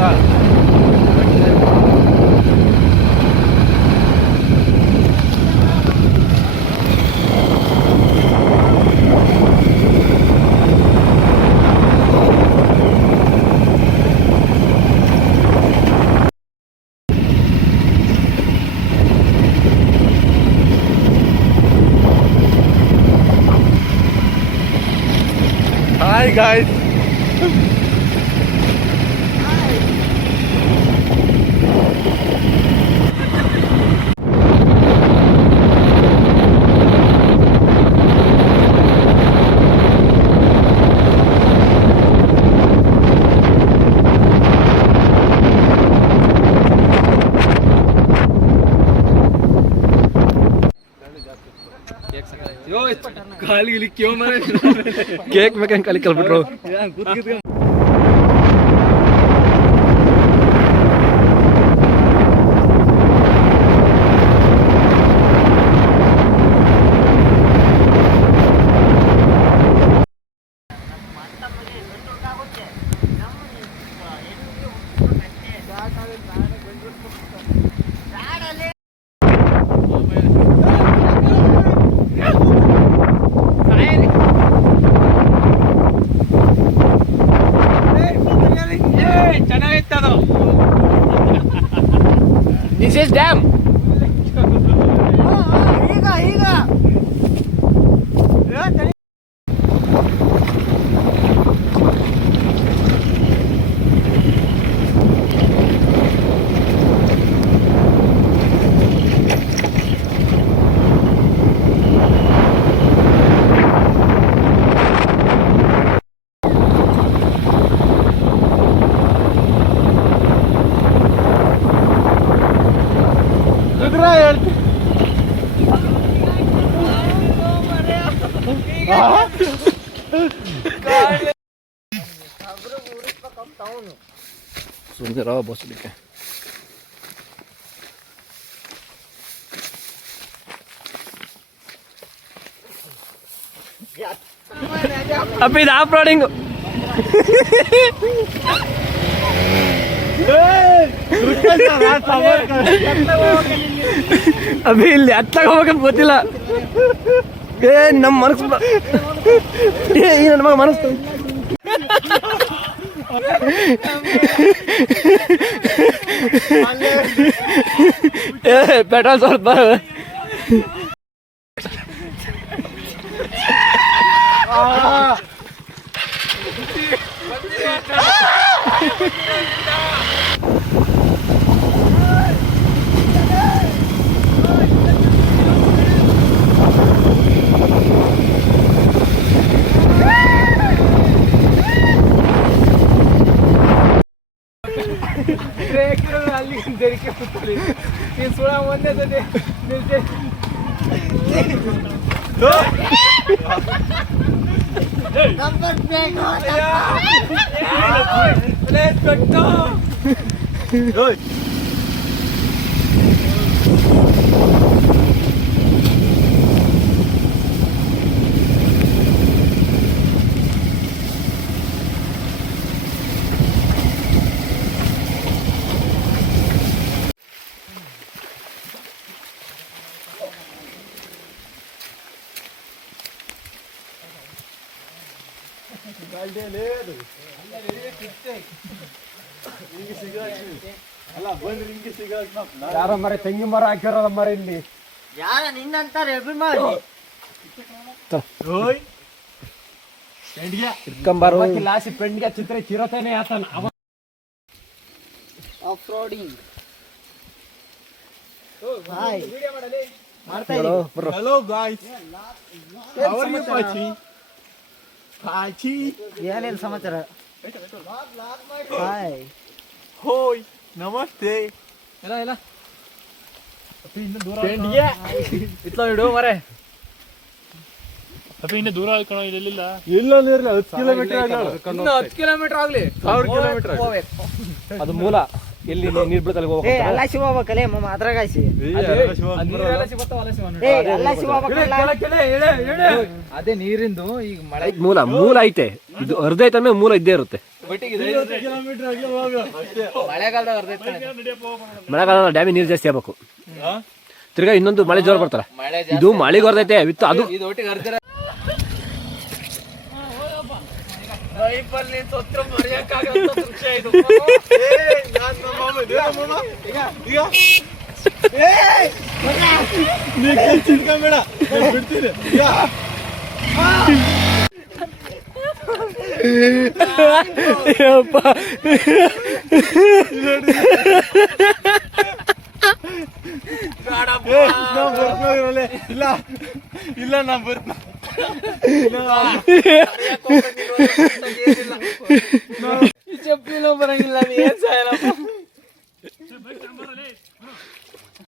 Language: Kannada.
Hi guys. खाली क्यों मारे ಕೇಕ್ ಮೇಕಂಗ್ ಕಲಿ ಕಲ್ಬಿಟ್ರು. This is dam. ಸುಂದರ ಬಸಲಿಕ್ಕೆ ಅಪ್ಪ ಇದು ಆಫ್ ರೋಡಿಂಗ್. ಅಭಿ ಇಲ್ಲಿ ಹತ್ತಾಗ ಹೋಗಕ್ಕೆ ಗೊತ್ತಿಲ್ಲ. ಏ ನಮ್ಮ ಮನಸ್ಸು ಈ ನನ್ನ ಮಗ ಮನಸ್ಸು ಏ ಪೆಟ್ರೋಲ್ ಸ್ವಲ್ಪ ಅಲ್ಲಿ ಬೆರಿಕೆ ಕೂತಲ್ಲಿ ನೀನು ಸುಳ ಒಂದೇ ಸತಿ ಯಾರ ಮರ ತೆಂಗಿ ಮರ ಹಾಕಿರೋದ ಮರ ಇಲ್ಲಿ ಯಾರ ನಿನ್ನಂತಾರೆ ಅಭಿಮಾನಿ ಇಟ್ಕೊಂಬಾರು ಲಾಸಿ ಪೆಂಡ್ಗೆ ಚಿತ್ರ ಚಿರತೇನೆ ಆತನ ಆಫ್ ರೋಡಿಂಗ್. ಹಲೋ ಗಾಯ್ಸ್, ಪಾಚಿ ಏನೇನು ಸಮಾಚಾರ? ಹಾಯ್ ಹೋಯ್ ನಮಸ್ತೆ. ಎಲ್ಲ ಎಲ್ಲ ಪೆಂಡ್ಗೆ ಇತ್ಲೋ ಇಡು ಮರೆ. ಅಪ್ಪ ಇನ್ನು ದೂರ ಆಯ್ಕಣೋ ಇಲ್ಲಿಲ್ಲ. ಇಲ್ಲ 10 ಕಿಲೋಮೀಟರ್ ಇನ್ನು 10 ಕಿಲೋಮೀಟರ್ ಆಗ್ಲಿ 1000 ಕಿಲೋಮೀಟರ್ ಅದು ಮೂಲ ಎಲ್ಲಿ ನೀರ್ ಬೀಳ್ತಲ್ಲಿ ಏ ಹೋಗ್ಬೇಕು. ಎಲ್ಲ ಶಿವಬೇಕಲೆ ಮಮ್ಮ ಅದ್ರಾಗಾಯ್ಸಿ ಅದೇ ನೀರಿಂದು ಈಗ ಮಳೆ ಮೂಲ ಐತೆ, ಇದು ಅರ್ಧ ಐತೆ ಅಂದ್ರೆ ಮೂಲ ಇದ್ದೇ ಇರುತ್ತೆ. ಮಳೆಗಾಲ ಡ್ಯಾಮಿಗೆ ನೀರು ಜಾಸ್ತಿ ಆಗ್ಬೇಕು. ತಿರ್ಗಾ ಇನ್ನೊಂದು ಮಳೆ ಜೋರು ಬರ್ತಲ್ಲ, ಇದು ಮಳೆಗೆ ಬರ್ತೈತೆ ವಿತ್ತು ಅದು. ಇಲ್ಲ ಇಲ್ಲ ನಾ ಬರ್ತ ಚಪ್ಪಲಿನೂ ಬರಂಗಿಲ್ಲ ಏನ್ ಸಾಯಲ್ಲ